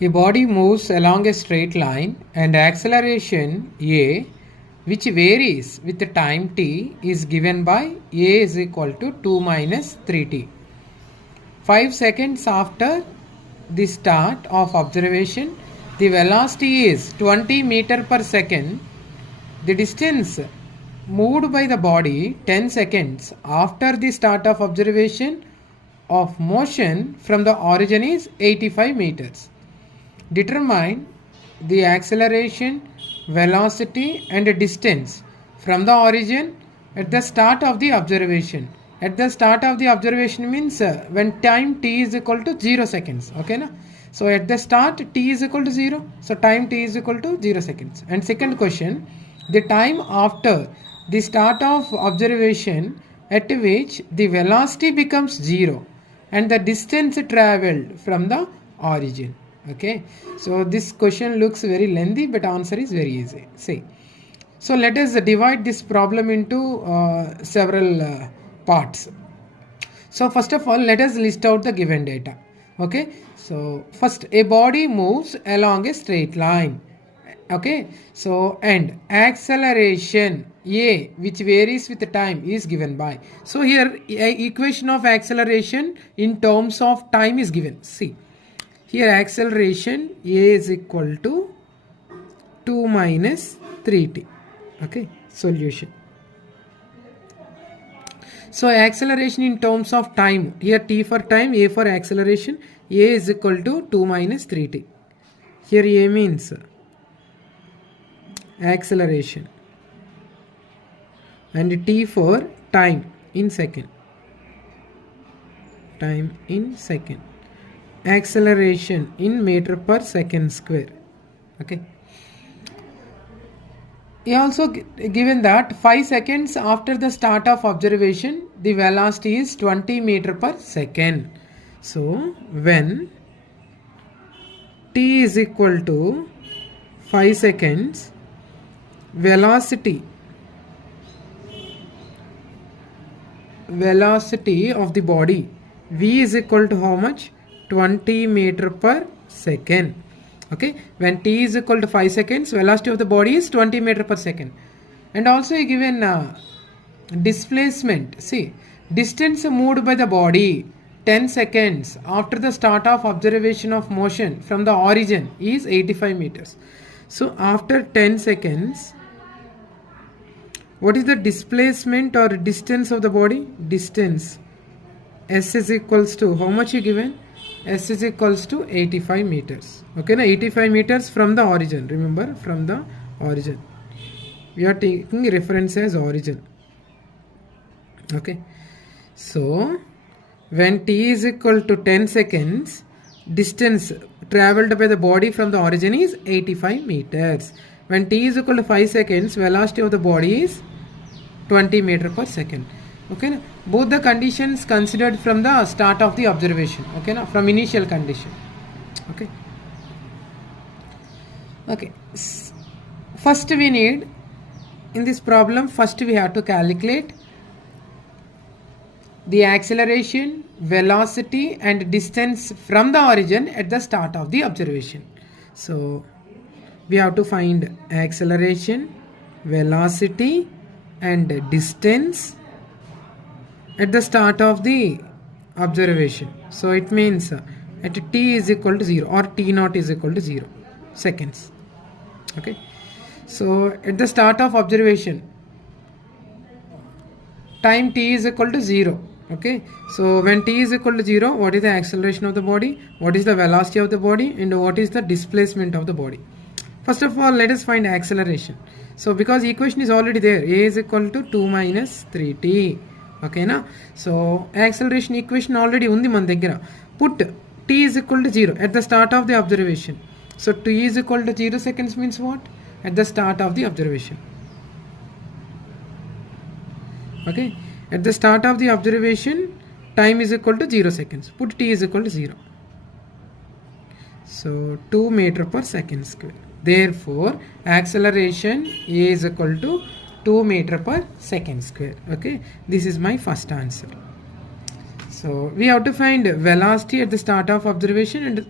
A body moves along a straight line and acceleration a, which varies with the time t, is given by a is equal to 2 minus 3t. 5 seconds after the start of observation, the velocity is 20 meter per second. The distance moved by the body 10 seconds after the start of observation of motion from the origin is 85 meters. Determine the acceleration, velocity and distance from the origin at the start of the observation. At the start of the observation means when time t is equal to 0 seconds. Okay, na? So at the start t is equal to 0. So time t is equal to 0 seconds. And second question, the time after the start of observation at which the velocity becomes 0 and the distance traveled from the origin. Okay, so this question looks very lengthy, but answer is very easy. See, so let us divide this problem into several parts. So first of all, let us list out the given data. Okay, so first, a body moves along a straight line. Okay, so and acceleration a, which varies with the time, is given by. So here a equation of acceleration in terms of time is given. See, here acceleration a is equal to 2 minus 3t. Okay, solution. So acceleration in terms of time, here t for time, a for acceleration, a is equal to 2 minus 3t. Here a means acceleration and t for time in second. Time in second. Acceleration in meter per second square. Okay. He also given that 5 seconds after the start of observation, the velocity is 20 meter per second. So when t is equal to 5 seconds, velocity of the body v is equal to how much? 20 meter per second. Okay, when t is equal to 5 seconds, velocity of the body is 20 meter per second. And also given displacement. See, distance moved by the body 10 seconds after the start of observation of motion from the origin is 85 meters. So after 10 seconds, what is the displacement or distance of the body? Distance s is equals to how much you given? S is equals to 85 meters. Okay, now 85 meters from the origin. Remember, from the origin. We are taking reference as origin. Okay, so when t is equal to 10 seconds, distance traveled by the body from the origin is 85 meters. When t is equal to 5 seconds, velocity of the body is 20 meter per second. Okay, both the conditions considered from the start of the observation. Okay, now from initial condition. Okay. Okay. First we need, in this problem, first we have to calculate the acceleration, velocity and distance from the origin at the start of the observation. So we have to find acceleration, velocity and distance at the start of the observation. So it means at t is equal to 0 or t naught is equal to 0 seconds. Okay, so at the start of observation, time t is equal to 0. Okay, so when t is equal to 0, what is the acceleration of the body, what is the velocity of the body and what is the displacement of the body? First of all, let us find acceleration. So because equation is already there, a is equal to 2 minus 3t. Okay, na? So acceleration equation already undi man daggara. Put t is equal to 0 at the start of the observation. So t is equal to 0 seconds means what? At the start of the observation. Okay, at the start of the observation, time is equal to 0 seconds. Put t is equal to 0. So 2 meter per second square. Therefore acceleration a is equal to 2 meter per second square. Okay, this is my first answer. So we have to find velocity at the start of observation and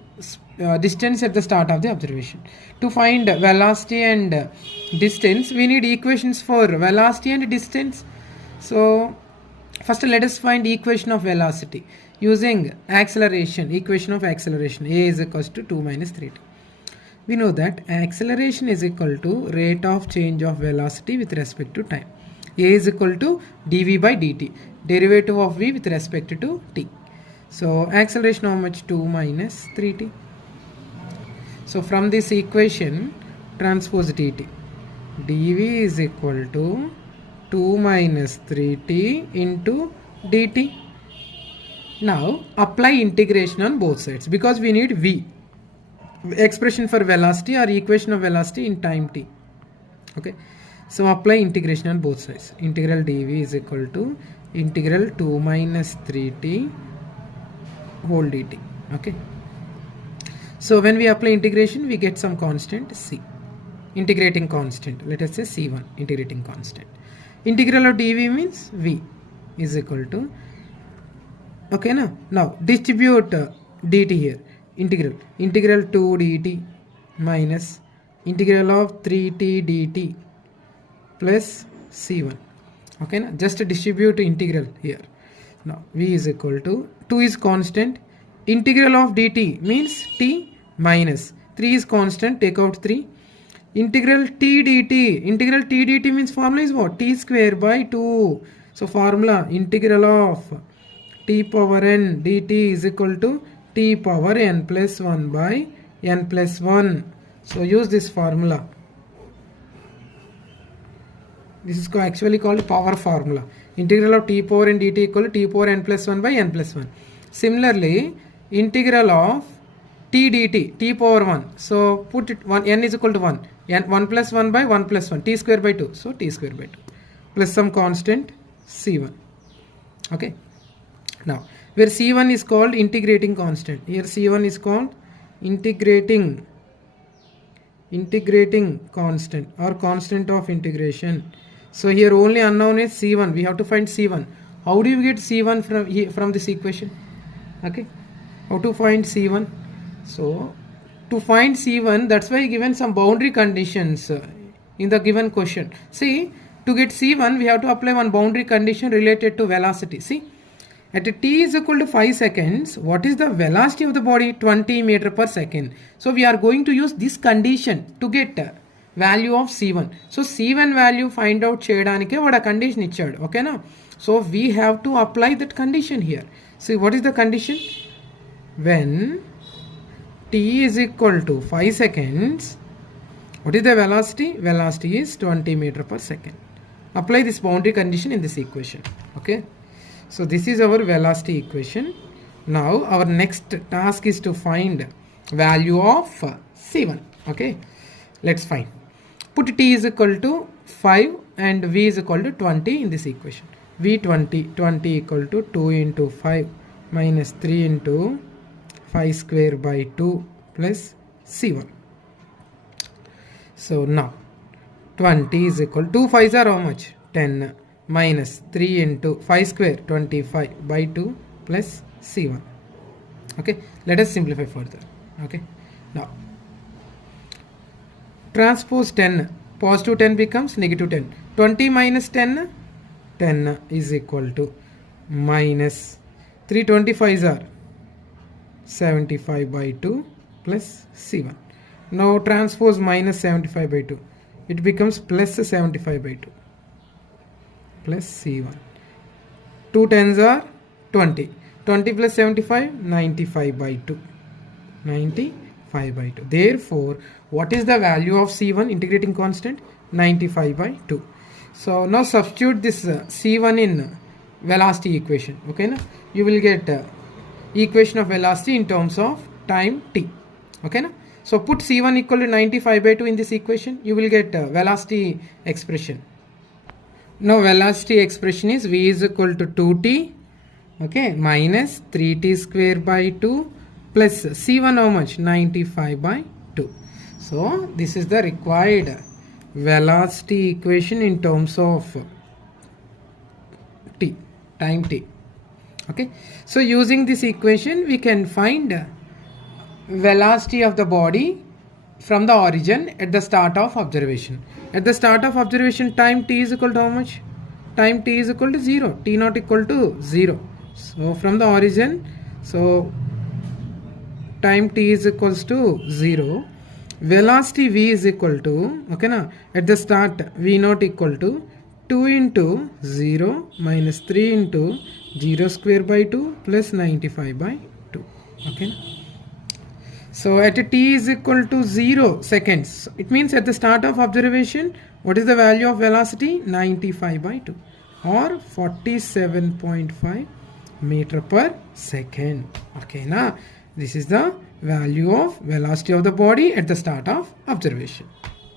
distance at the start of the observation. To find velocity and distance, we need equations for velocity and distance. So first let us find equation of velocity using acceleration. Equation of acceleration, a is equals to 2 minus 3t. We know that acceleration is equal to rate of change of velocity with respect to time. A is equal to dv by dt, derivative of v with respect to t. So acceleration how much? 2 minus 3t. So from this equation, transpose dt. dv is equal to 2 minus 3t into dt. Now apply integration on both sides because we need v, expression for velocity or equation of velocity in time t. Okay, so apply integration on both sides. Integral dv is equal to integral 2 minus 3t whole dt. Okay, so when we apply integration, we get some constant c, integrating constant. Let us say c1, integrating constant. Integral of dv means v is equal to, okay, now distribute dt here. Integral 2 dt minus integral of 3t dt plus c1. Okay, just distribute integral here. Now v is equal to 2 is constant. Integral of dt means t minus 3 is constant, take out 3. Integral t dt means formula is what? T square by 2. So formula integral of t power n dt is equal to t power n plus 1 by n plus 1. So use this formula. This is actually called power formula. Integral of t power n dt equal to t power n plus 1 by n plus 1. Similarly, integral of t dt, t power 1. So put it 1, n is equal to 1. N 1 plus 1 by 1 plus 1. T square by 2. So t square by 2. Plus some constant c1. Okay. Now, where c1 is called integrating constant. Here c1 is called integrating constant or constant of integration. So here only unknown is c1. We have to find c1. How do you get c1 from this equation? Okay, how to find c1? So to find c1, that's why given some boundary conditions in the given question. See, to get c1 we have to apply one boundary condition related to velocity. See, at t is equal to 5 seconds, what is the velocity of the body? 20 meter per second. So we are going to use this condition to get value of c1. So c1 value find out cheyadanike vada condition ichchadu. Okay na? So we have to apply that condition here. See, what is the condition? When t is equal to 5 seconds, what is the velocity? Velocity is 20 meter per second. Apply this boundary condition in this equation. Okay. So this is our velocity equation. Now our next task is to find value of c1. Okay, let's find. Put t is equal to 5 and v is equal to 20 in this equation. v 20 equal to 2 into 5 minus 3 into 5 square by 2 plus c1. So now 20 is equal to 2 5s are how much? 10 minus 3 into 5 square 25 by 2 plus c1. Okay, let us simplify further. Okay, now transpose 10, positive 10 becomes negative 10. 20 minus 10 is equal to minus 325s are 75 by 2 plus c1. Now transpose minus 75 by 2, it becomes plus 75 by 2 plus c1. 2 tens are 20. 20 plus 75, 95 by 2. 95 by 2. Therefore, what is the value of c1, integrating constant? 95 by 2. So now substitute this c1 in velocity equation. Okay, na? You will get equation of velocity in terms of time t. Okay, na? So put c1 equal to 95 by 2 in this equation. You will get velocity expression. Now velocity expression is v is equal to 2t, okay, minus 3t square by 2 plus c1 how much? 95 by 2. So this is the required velocity equation in terms of t, time t. Okay, so using this equation we can find velocity of the body from the origin at the start of observation. At the start of observation, time t is equal to how much? Time t is equal to 0, t not equal to 0. So from the origin, so time t is equals to 0. Velocity v is equal to, okay na, at the start v not equal to 2 into 0 minus 3 into 0 square by 2 plus 95 by 2. Okay. So at t is equal to 0 seconds, it means at the start of observation, what is the value of velocity? 95 by 2 or 47.5 meter per second. Okay, now this is the value of velocity of the body at the start of observation.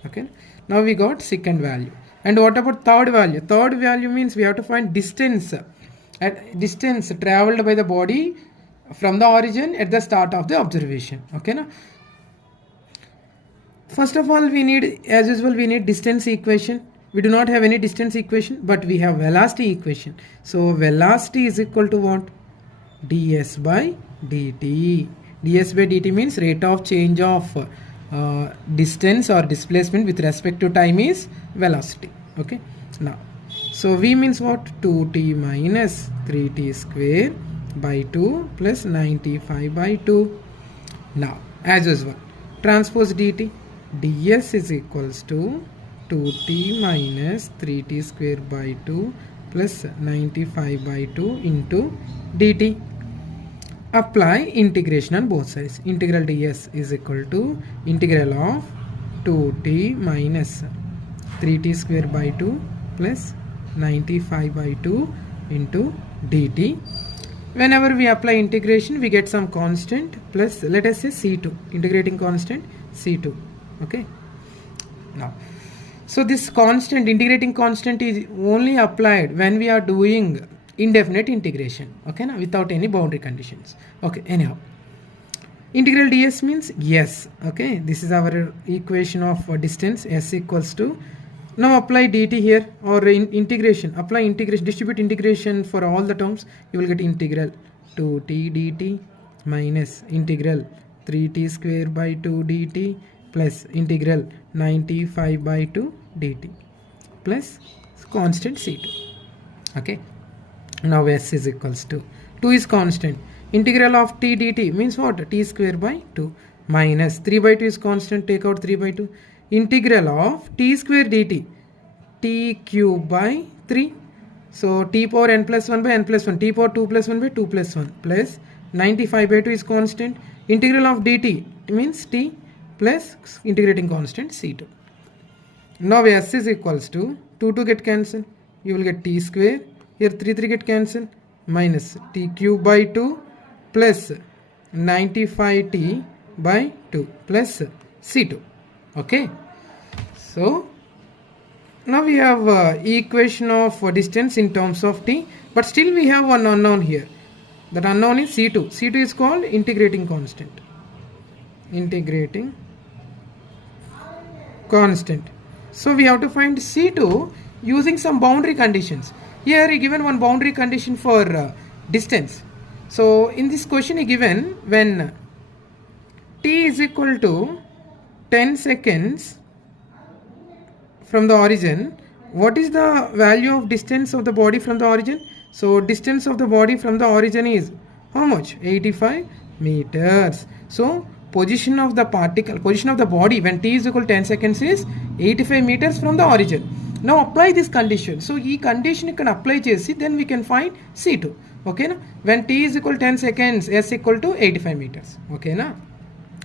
Okay, now we got second value. And what about third value? Third value means we have to find distance, at distance traveled by the body from the origin at the start of the observation. Okay, now first of all, we need, as usual, we need distance equation. We do not have any distance equation, but we have velocity equation. So velocity is equal to what? ds by dt. ds by dt means rate of change of distance or displacement with respect to time is velocity. Okay, now so v means what? 2t minus 3t square by 2 plus 95 by 2. Now as usual, transpose dt. ds is equals to 2t minus 3t square by 2 plus 95 by 2 into dt. Apply integration on both sides. Integral ds is equal to integral of 2t minus 3t square by 2 plus 95 by 2 into dt. Whenever we apply integration, we get some constant plus, let us say, c2, integrating constant c2. Okay, now so this constant, integrating constant, is only applied when we are doing indefinite integration. Okay, now without any boundary conditions. Okay, anyhow, integral ds means yes. Okay, this is our equation of distance, s equals to, now apply dt here, or integration, apply integration, distribute integration for all the terms. You will get integral 2t dt minus integral 3t square by 2 dt plus integral 95 by 2 dt plus constant c2. Okay, now s is equals to 2 is constant. Integral of t dt means what? T square by 2 minus 3 by 2 is constant, take out 3 by 2. Integral of t square dt, t cube by 3. So t power n plus 1 by n plus 1, t power 2 plus 1 by 2 plus 1 plus 95 by 2 is constant. Integral of dt means t plus integrating constant c2. Now s is equals to 2 get cancelled. You will get t square. Here 3 get cancelled. Minus t cube by 2 plus 95t by 2 plus c2. Okay. So now we have equation of distance in terms of t, but still we have one unknown here. That unknown is c2. c2 is called integrating constant. Integrating constant. So we have to find c2 using some boundary conditions. Here he given one boundary condition for distance. So in this question he given when t is equal to 10 seconds from the origin, what is the value of distance of the body from the origin? So distance of the body from the origin is how much? 85 meters. So position of the particle, position of the body when t is equal to 10 seconds is 85 meters from the origin. Now apply this condition. So this condition you can apply chesi, then we can find c2. Okay na? When t is equal to 10 seconds, s equal to 85 meters. Okay na?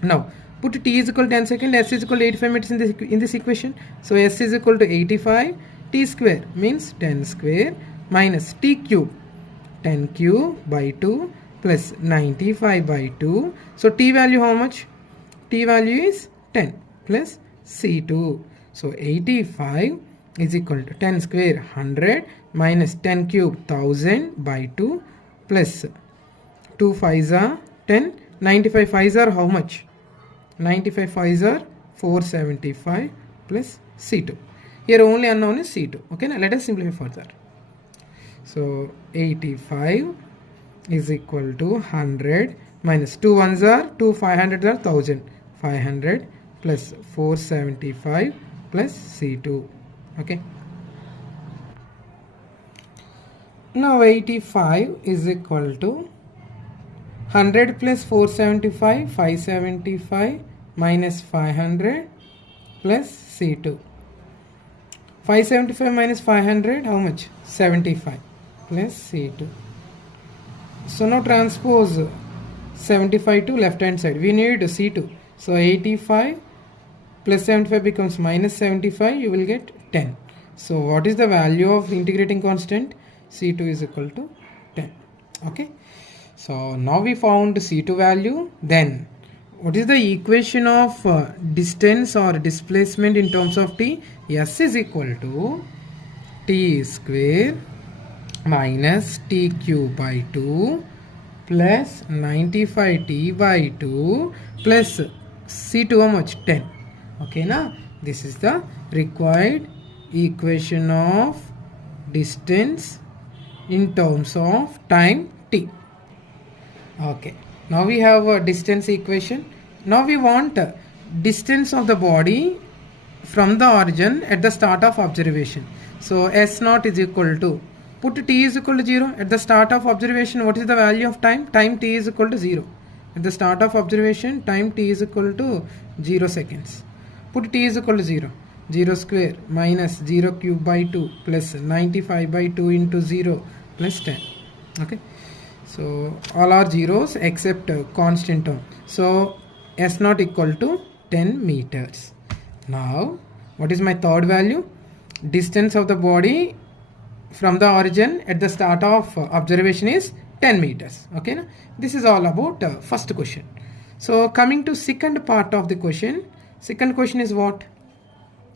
Now put t is equal to 10 seconds, s is equal to 85 meters in this equation. So s is equal to 85, t square means 10 square minus t cube, 10 cube by 2 plus 95 by 2. So t value how much? T value is 10 plus c2. So 85 is equal to 10 square 100 minus 10 cube 1000 by 2 plus 2 5s are 10, 95 5s are how much? 95 5s are 475 plus c2. Here only unknown is c2. Okay, now let us simplify further. So 85 is equal to 100 minus 2 ones are 2, 500 are 1000, 500 plus 475 plus C2. Okay, now 85 is equal to 100 plus 475, 575 minus 500 plus C2. 575 minus 500, how much? 75 plus C2. So now transpose 75 to left hand side. We need C2. So 85 plus 75 becomes minus 75. You will get 10. So what is the value of integrating constant? C2 is equal to 10. Okay. So now we found C2 value. Then what is the equation of distance or displacement in terms of t? S is equal to t square minus t cube by 2 plus 95t by 2 plus C2 how much? 10. Okay, now this is the required equation of distance in terms of time t. Okay, now we have a distance equation. Now we want distance of the body from the origin at the start of observation. So S naught is equal to, put t is equal to 0 at the start of observation. What is the value of time? Time t is equal to 0 at the start of observation. Time t is equal to 0 seconds. Put t is equal to 0, 0 square minus 0 cube by 2 plus 95 by 2 into 0 plus 10. Okay, so all are zeros except constant term. So S naught equal to 10 meters. Now what is my third value? Distance of the body from the origin at the start of observation is 10 meters. Okay, na? This is all about first question. So coming to second part of the question. Second question is what?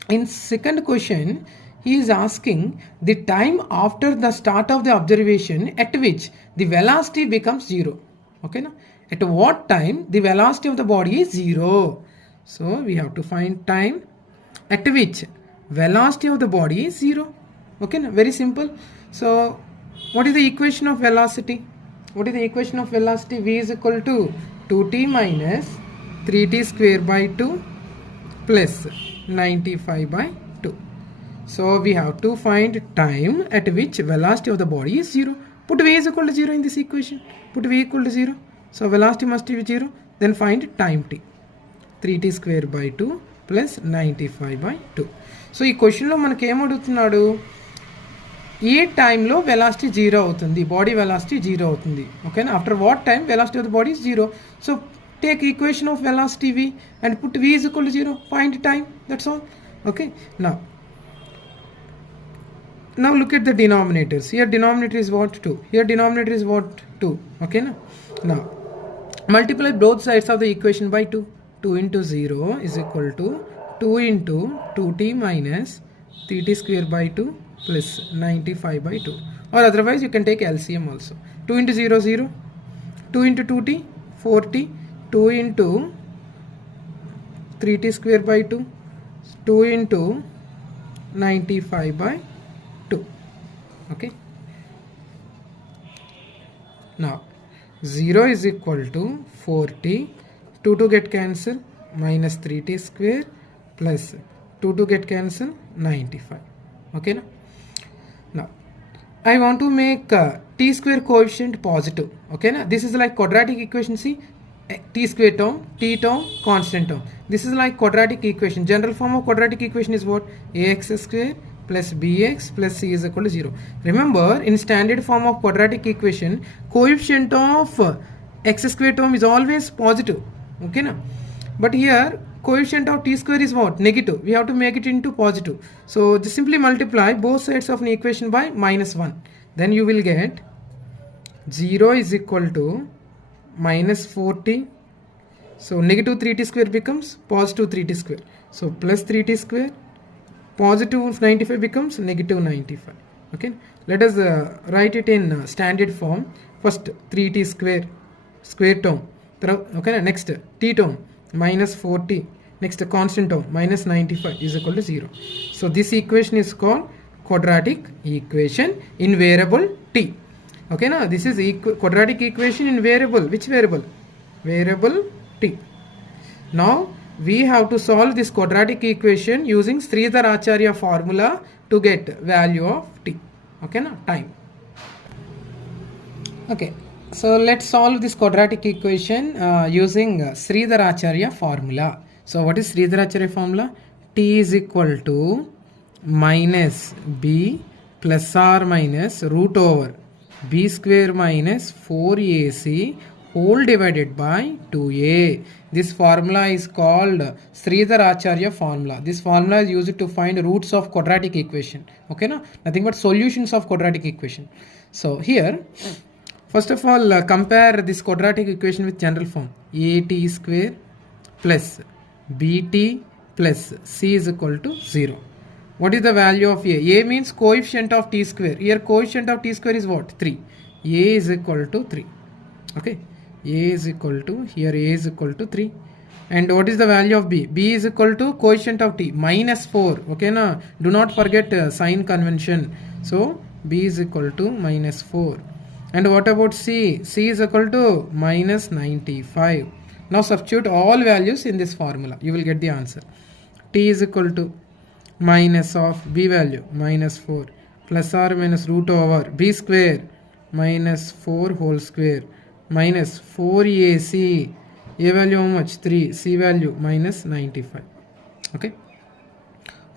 In second question, he is asking the time after the start of the observation at which the velocity becomes 0. Okay, na? At what time the velocity of the body is 0. So we have to find time at which velocity of the body is 0. Okay, na? Very simple. So what is the equation of velocity? What is the equation of velocity? V is equal to 2t minus 3t square by 2 plus 95 by 2. So we have to find time at which velocity of the body is 0. Put v is equal to 0 in this equation. Put v equal to 0. So velocity must be 0. Then find time t. 3t square by 2 plus 95 by 2. So ఈ క్వశ్చన్లో మనకి ఏమడుగుతున్నాడు? ఏ టైంలో velocity 0 అవుతుంది, body velocity 0 అవుతుంది. ఓకేనా? After what time velocity of the body is 0. So take equation of velocity v and put v is equal to 0. Find time. That's all. Okay. Now look at the denominators. Here denominator is what? 2. Here denominator is what? 2. Okay. Now multiply both sides of the equation by 2. 2 into 0 is equal to 2 into 2t minus 3t square by 2 plus 95 by 2. Or otherwise you can take LCM also. 2 into 0 0. 2 into 2t 4t. 2 into 3t square by 2, 2 into 95 by 2. Okay. Now 0 is equal to 4t, 2 to get cancel, minus 3t square plus 2 to get cancel, 95. Okay. Now I want to make t square coefficient positive. Okay. This is like quadratic equation. See, t square term, t term, constant term. This is like quadratic equation. General form of quadratic equation is what? Ax square plus bx plus c is equal to 0. Remember, in standard form of quadratic equation, coefficient of x square term is always positive. Okay, na? But here coefficient of t square is what? Negative. We have to make it into positive. So just simply multiply both sides of an equation by minus 1. Then you will get 0 is equal to minus 4t. So negative 3t square becomes positive 3t square. So plus 3t square. Positive 95 becomes negative 95. Okay. Let us write it in standard form. First 3t square, square term. Okay. Next t term minus 4t. Next constant term minus 95 is equal to 0. So this equation is called quadratic equation in variable t. Okay, now this is quadratic equation in variable. Which variable? variable t. Now we have to solve this quadratic equation using Sridhar Acharya formula to get value of t. Okay, now time. Okay, so let's solve this quadratic equation using Sridhar Acharya formula. So what is Sridhar Acharya formula? T is equal to minus b plus or minus root over b square minus 4ac whole divided by 2a. This formula is called Sridhar Acharya formula. This formula is used to find roots of quadratic equation. Okay, no? Nothing but solutions of quadratic equation. So here, first of all, compare this quadratic equation with general form. At square plus bt plus c is equal to 0. What is the value of a? A means coefficient of t square. Here coefficient of t square is what? 3. A is equal to 3. Okay. A is equal to, here a is equal to 3. And what is the value of b? B is equal to coefficient of t minus 4. Okay, na? Do not forget sign convention. So b is equal to minus 4. And what about c? C is equal to minus 95. Now substitute all values in this formula. You will get the answer. T is equal to minus of b value minus 4 plus or minus root over b square minus 4 whole square minus 4ac. A value how much? 3. C value minus 95. Okay.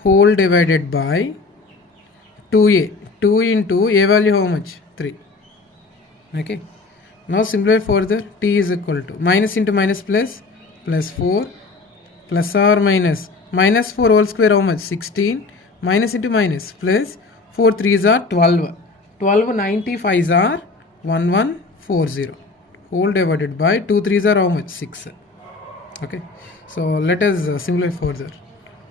Whole divided by 2a. 2 into a value how much? 3. Okay. Now simplify further. T is equal to minus into minus plus 4 plus or minus 4 whole square how much? 16. Minus into minus plus 4 3s are 12. 12 95s are 1140. Whole divided by 2 3s are how much? 6. Okay. So let us simplify further.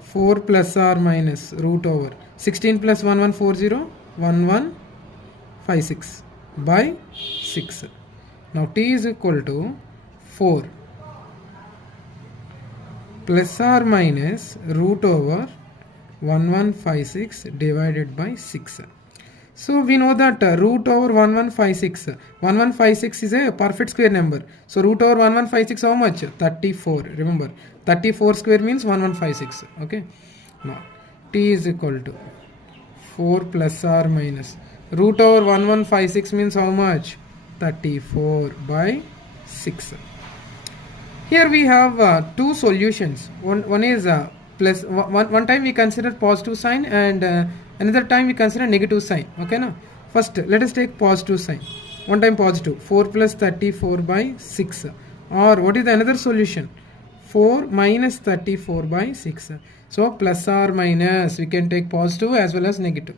4 plus or minus root over 16 plus 1140 1156 by 6. Now t is equal to 4 plus or minus root over 1156 divided by 6. So we know that root over 1156 is a perfect square number. So root over 1156 how much? 34. Remember 34 square means 1156. Okay. Now t is equal to 4 plus or minus root over 1156 means how much? 34 by 6. Here we have two solutions. One is plus one time we consider positive sign and another time we consider negative sign. Okay, now first let us take positive sign. One time positive 4 plus 34 by 6. Or what is the another solution? 4 minus 34 by 6. So plus or minus we can take positive as well as negative.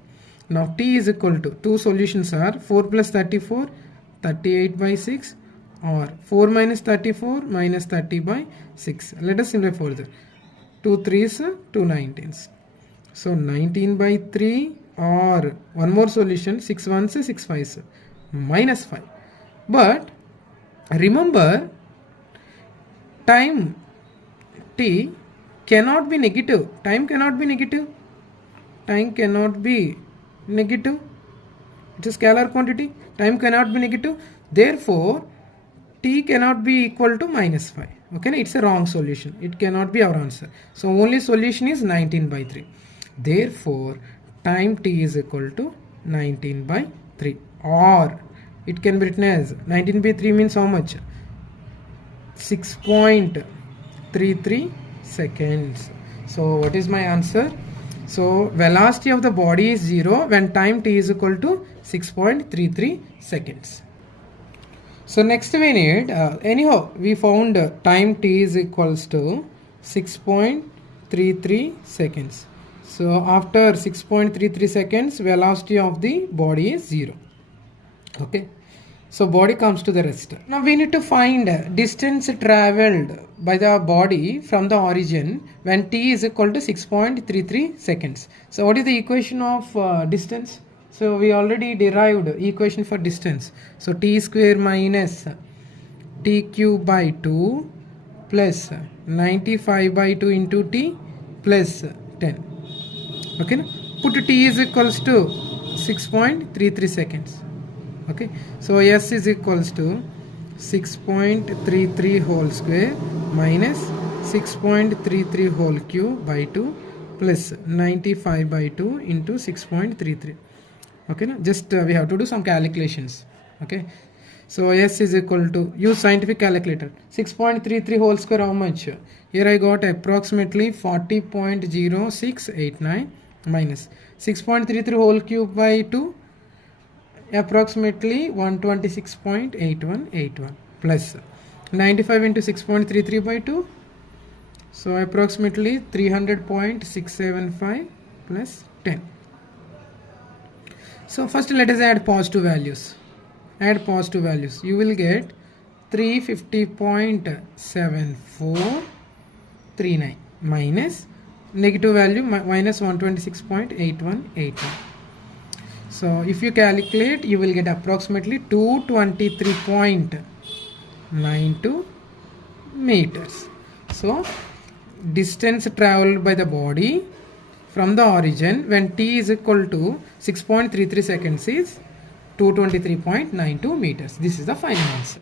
Now t is equal to, two solutions are 4 plus 34 38 by 6 or 4 minus 34 minus 30 by 6. Let us simplify further. 2 3s 2 19s. So 19 by 3 or one more solution 6 1s 6 5s minus 5. But remember time t cannot be negative. Time cannot be negative. Time cannot be negative. It is scalar quantity. Time cannot be negative. Therefore t cannot be equal to minus 5. Okay, it's a wrong solution. It cannot be our answer. So only solution is 19 by 3. Therefore time t is equal to 19 by 3, or it can be written as 19 by 3 means how much? 6.33 seconds. So what is my answer? So velocity of the body is 0 when time t is equal to 6.33 seconds. So next we need, anyhow we found time t is equals to 6.33 seconds. So after 6.33 seconds velocity of the body is 0. Okay. So body comes to the rest. Now we need to find distance traveled by the body from the origin when t is equal to 6.33 seconds. So what is the equation of distance? So we already derived equation for distance. So t square minus t cube by 2 plus 95 by 2 into t plus 10. Okay, put t is equals to 6.33 seconds. Okay, so s is equals to 6.33 whole square minus 6.33 whole cube by 2 plus 95 by 2 into 6.33. Okay, just we have to do some calculations. Okay, so s is equal to, use scientific calculator. 6.33 whole square, how much? Here I got approximately 40.0689 minus 6.33 whole cube by 2, approximately 126.8181 plus 95 into 6.33 by 2, so approximately 300.675 plus 10. So first let us add positive values. Add positive values. You will get 350.7439 minus negative value minus 126.8181. So if you calculate, you will get approximately 223.92 meters. So distance traveled by the body from the origin when t is equal to 6.33 seconds is 223.92 meters. This is the final answer.